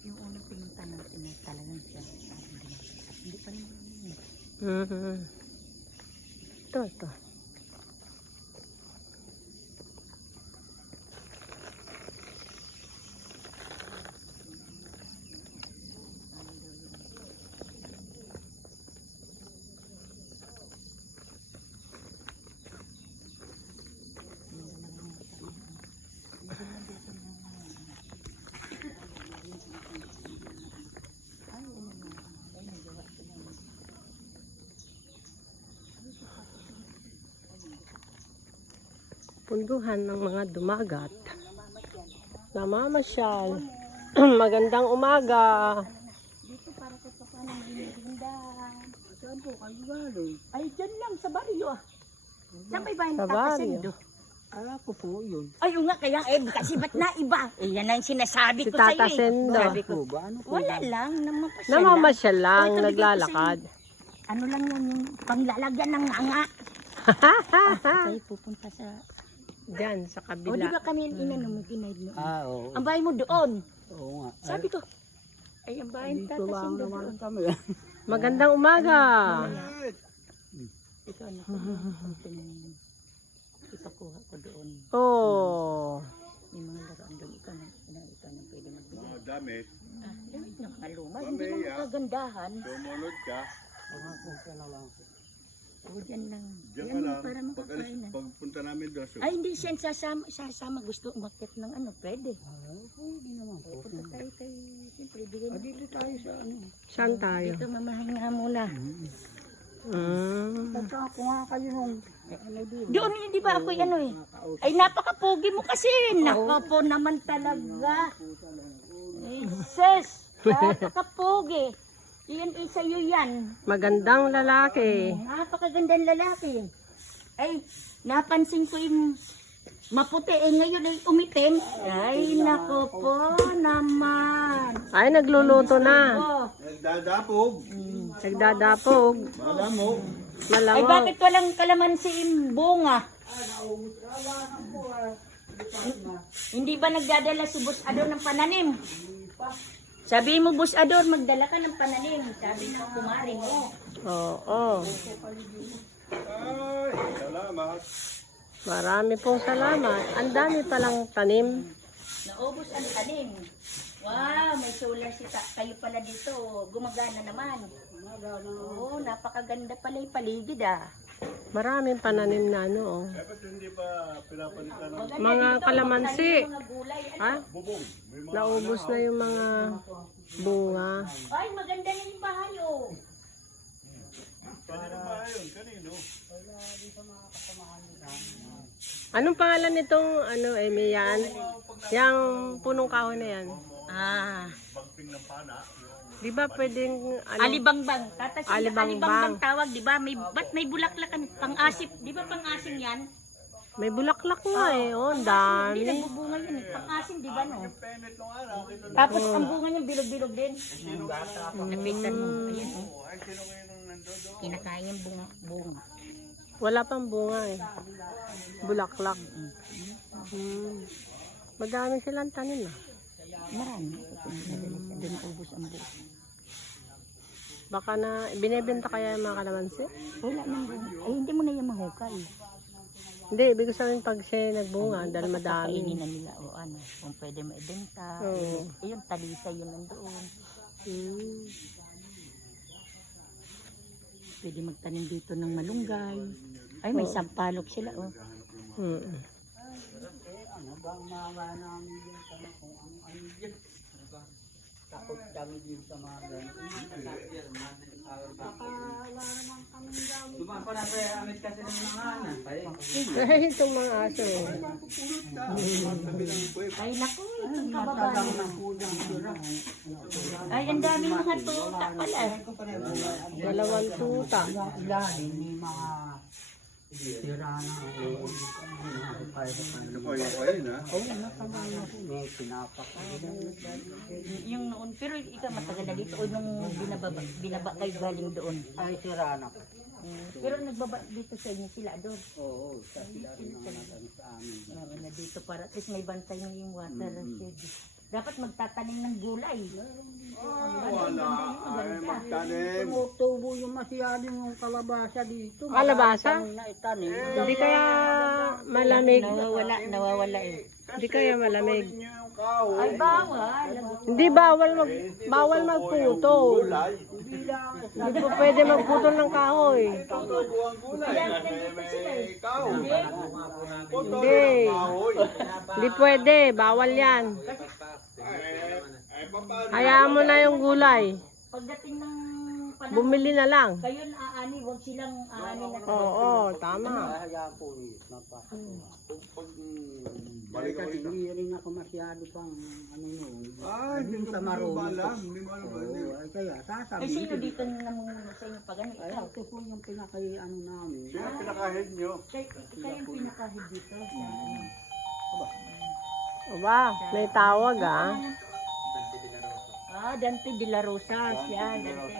Yung unang pinunta natin ay talagang siya. Hindi pa naman. Ito. Punduhan ng mga dumagat. Namamasyal. Magandang umaga. Dito para sa paano maganda. Saan po kayo galing? Ay, dyan lang sa baryo ah. Saan ba yung Sa Tatasindo? Ala ko po yun. Ay, yung nga kaya kasi ba't na iba? Eh, yan ang sinasabi Si ko sa iyo. Tata Sendo. Sabi ko, Ano po wala lang, namapasyal lang. Namamasyal lang, Ito, bigay ko naglalakad. Ano lang yan, yung panglalagyan ng nga. Tayo pupunta sa... Diyan, sa O, di kabila. ba kami inano mo, kinaid mo? Oo. Ang bahay mo doon. Oo nga. Sabi ko, ay, ang bahay ng Dito lang Tatasindo naman doon. kami. Magandang umaga. Ito, ano, ipakuha ko doon. Oh. May mga laruan doon. Ikaw na pwede magbigay. Damit, Damit ng mga luma. Hindi naman kagandahan. tumulod ka, Mga punta na lang. O, dyan lang. diyan Yan ka lang, lang. para Pag makakain na. pagpunta namin doon, so, Ay, hindi siya sasama. Gusto umakyat ng ano, pwede. Pwede naman po. Punta tayo kay, siyempre, bigay mo. Dito tayo sa ano. Saan tayo? Dito, mamahan nga muna. Pagka ako nga kayo nung Doon, di ba ako ano eh. Ay, napaka-pogi mo kasi. Nako po naman talaga. Ay, sis. Napaka-pogi. Yan, isa yun yan. Magandang lalaki. Napakagandang lalaki. Ay, napansin ko yung maputi. Eh, ngayon ay umitim. Ay, nako po naman. Ay, nagluluto na. Oh. nagdadapog, Nagdadapog. malamog. Ay, Malamok. bakit walang kalamansi yung bunga? Hindi ba nagdadala si Boss Ador ng pananim? Sabi mo, Boss Ador, magdala ka ng pananim. Sabi ng kumari mo. Oo. Ay, salamat. Marami pong salamat. Ang dami palang tanim. Naubos ang tanim. Wow, may solar si kayo pala dito. Gumagana naman. Oo, napakaganda pala yung paligid ah. Maraming pananim na ano. Oh. Dapat hindi ba pinapalitan ng Maganda Mga dito, kalamansi. magtanim ng mga gulay. Ano? Ha? bubong? May mga Naubos na yung mga bunga. Ay, maganda na yung bahay oh. kanino ba yun? Kanino? Anong pangalan nitong ano, Emiyan? Yang punong kahoy na yan. Ah. Bagping ng pana. Di ba pwedeng ano? Alibangbang. Tata siya, Alibangbang. alibangbang tawag, di ba? Ba't may bulaklakan? Pang-asip. Di ba pang-asim yan? May bulaklak nga eh. Oh, ang Hindi dami. nagbubunga yun eh. Pang-asim, di ba no? Penet nung araw, kita Tapos ang bunga niya bilog-bilog din. Napitan mo. Ayun oh. ay sino ngayon nung nandoon? Kinakain yung bunga. Wala pang bunga eh. Bulaklak. Madami silang tanim ah. Marami. Doon ubos ang buo. Baka na, binebenta kaya yung mga kalamansi? Wala nang bunga. Ay, hindi mo na yung mahukay. Hindi, ibig sabihin pag siya nagbunga, dahil Kainin madami. na nila o ano. Kung pwede maibenta. Oo. Ayun, talisay yun nandoon. Hmm. Pwede magtanim dito ng malunggay. Ay, may sampalok sila oh. Hmm. ano bang mga namin din sana kung ano yun. Takot kami din sa mga ganito. Lumako na sa amit kasi ng mga anak. Ay, itong mga aso eh. Ay, naku, itong kababayan. Ay, ang daming mga tuta pala. Dalawang tuta. Ilalim may mga tira na. Ano po yung kain ha? May pinapak. Yung noon, pero ikaw matagal na dito o nung binaba kayo galing doon. Ay tira na. Pero nagbaba dito sa inyo sila doon. Oo, sa sila rin naman ano sa amin. Na dito para at least may bantay na yung water shed. Dapat magtatanim ng gulay. Wala. Ay, magtanim. Tumutubo yung masyado yung kalabasa dito. Kalabasa? Marami na itanim. Hindi kaya malamig. Nawawala eh. Hindi kaya malamig. Kunin niyo yung kahoy. Ay, bawal. Hindi bawal magputol. Gulay. Hindi po pwede magputol ng kahoy. Tutubo ang gulay. May kahoy. Putol Hindi. ang kahoy. Hindi pwede, bawal yan. Ay, paano? Hayaan mo na yung gulay. Pagdating ng panahon, Bumili na lang. kayo na aani, huwag silang aani na Oo, tama. Hayaan po napakatuwa. Pag Balik balik kasi ako hindi rin ako masyado pang ano noon. Ah, hindi Sa mo marunong. alam. Hindi mo alam. Oo, ay kaya Eh, sasabihin. sino dito na namumuno sa inyo pag ano? Ay, Ikaw. ito po yung pinaka-ano namin. Sino pinakahid nyo? Kayo yung pinakahid dito. Sa, ano. Aba, may tawag ah. Dante de la Rosas. Yan, Dante.